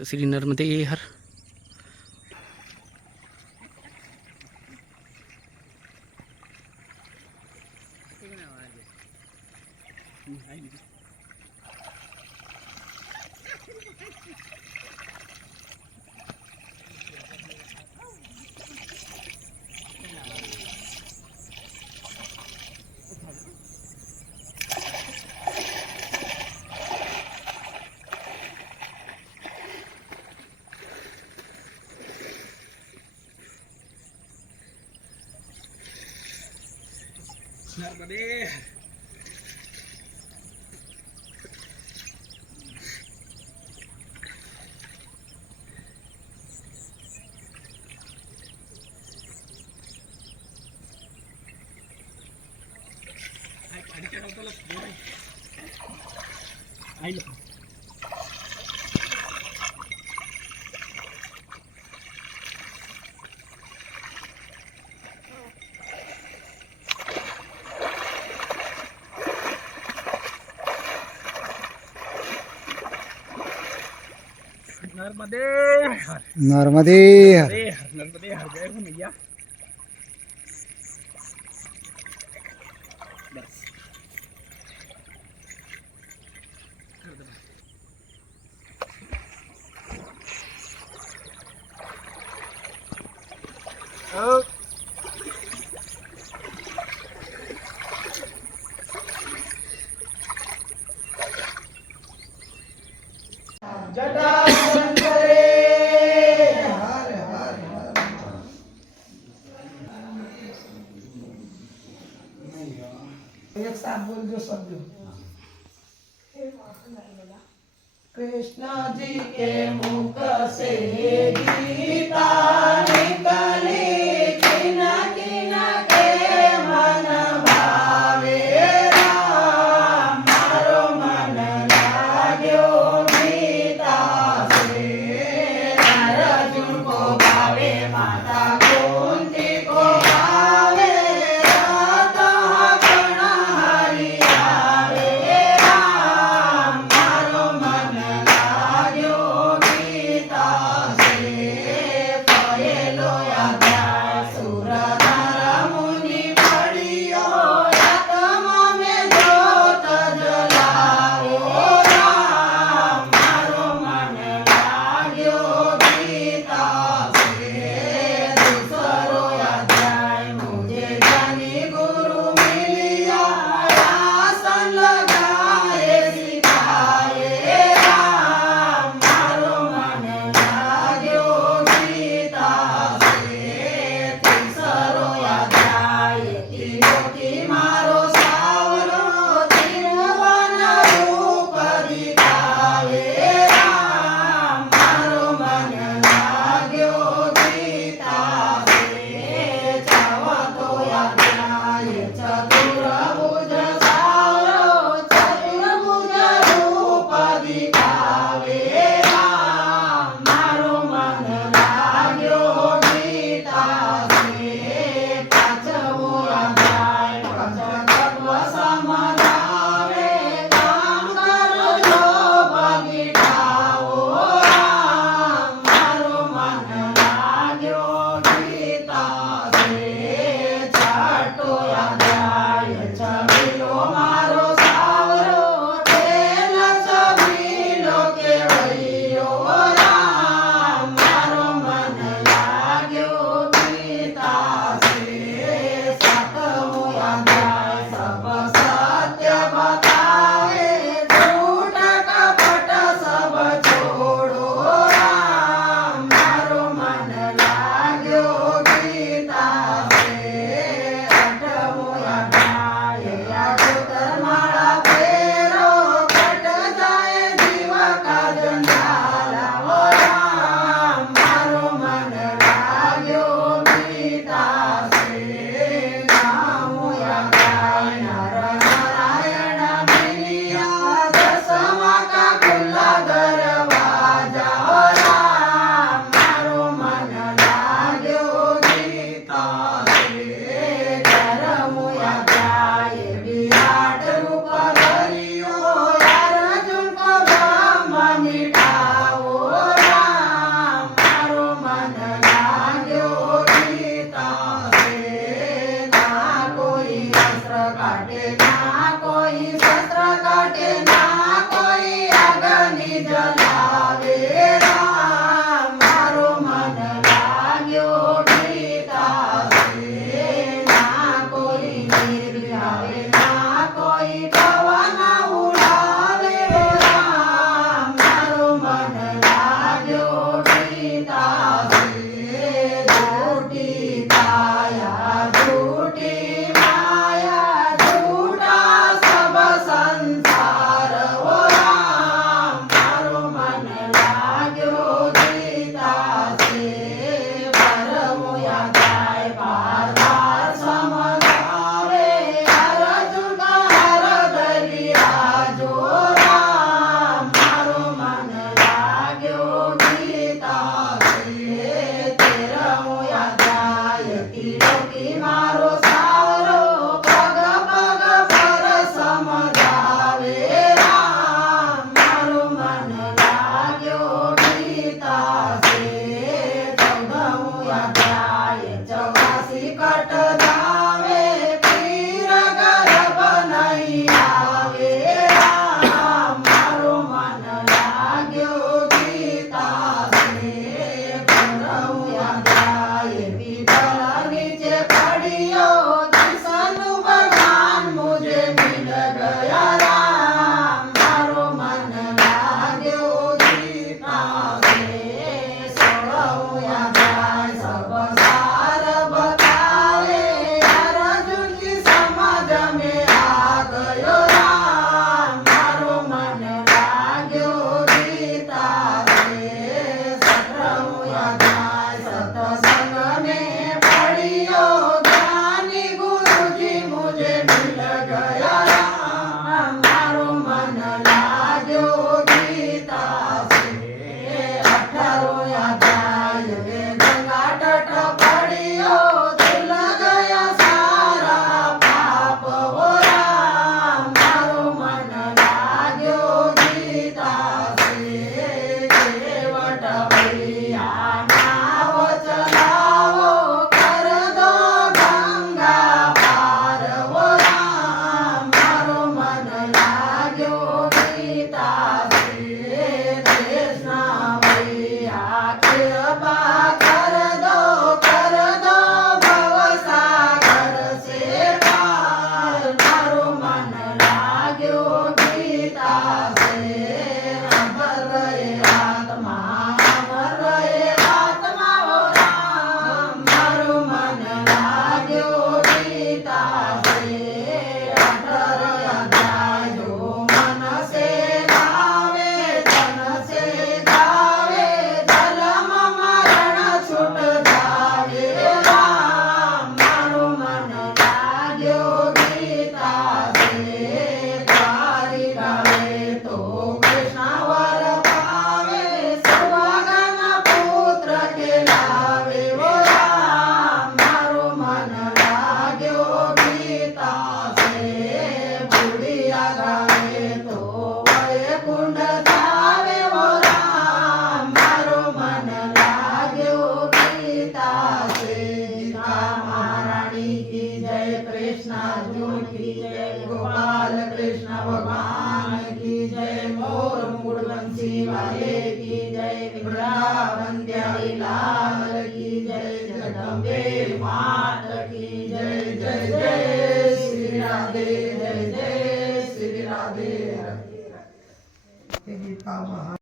तो श्री नर्मदे हर। नर्मदे नर्मदे नर्मदे नर्मदे हर जय हो मैया। बस एक साथ बोल दो सब जो। कृष्ण जी के मुख से गीता निकली, किन किन के मन भावे राम, मारो मन लाग्यो गीता से। अर्जुन को भावे माता कुंती को भावे, राधा कर्ण हरि आवे राम, मारो मन लाग्यो गीता से। गीता से झूठी काया झूठी माया झूठा सब संसार ओ राम मारो मन लाग्यो गीता से परमु याद आए बार बार समझावे अर्जुन हृदय विराजो राम मारो मन लाग्यो गीता से तेरमु याद आए तिलोकी मारो सारो पग पग पर समझावे राम मारो मन लाग्यो गीता से चौदहमु याद आए 84 कट जावे पीर गर्भ नहीं आवे राम मारो मन लाग्यो गीता से 15मु याद आए पीपल नीचे पड़ियो दिशनु भगवान मुझे मिल गया राम मारो मन लाग्यो गीता से 16मु याद आए सब सार बतावे अर्जुन की समझ में आ गयो राम मारो मन लाग्यो गीता से 17मु याद आए सत्संग में पढ़ियो ज्ञानी गुरुजी मुझे मिल गया राम मारो मन लाग्यो गीता से 18 याद आए गंगा तट पढ़ियो धुल गया सारा पाप ओ राम मारो मन लाग्यो गीता से केवट भैया नाव चलावो कर दो गंगा पार ओ राम मारो मन लाग्यो गीता से कृष्ण भैया कृपा कर दो भव सागर से पार मारो मन लाग्यो गीता से अमर रहे आत्मा ओ राम मारो मन लाग्यो गीता से 18 याद आए जो मन से गावे तन से गावे जन्म मरण छूट जावे राम मारो मन लाग्यो गीता से तारी गावे तो कृष्ण वर पावे सुहागन पुत्र के लावे ओ राम मारो मन लाग्यो गीता से बुढ़िया गावे तो वैकुंठ जावे ओ राम मारो मन लाग्यो गीता से गीता महारानी की जय कृष्ण अर्जुन की जय गोपाल कृष्ण भगवान की जय मोर मुकुट बंसी वाले की जय वृंदावन बिहारी लाल की जय जगदम्बे मात की जय जय जय श्री राधे जय जय श्री राधे गीता महा